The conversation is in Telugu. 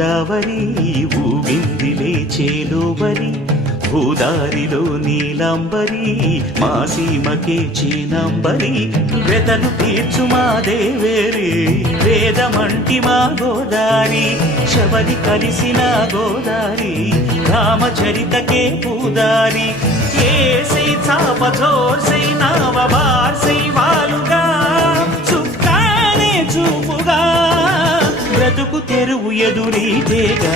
గోదావరి ఊగిందిలే చేలోబరి భూదారిలో నీలంబరి మా సీమకే చీనంబరి వెతను తీర్చు మా దేవేరి వేదమంటి మా గోదారి శబరి కలిసిన గోదారి రామచరితకే పూదారి ఏసై చాప చోర్సై నావ బార్సై వాలుగా చుక్కానే చూపుగా బ్రతుకు తెరువు ఎదురీతేగా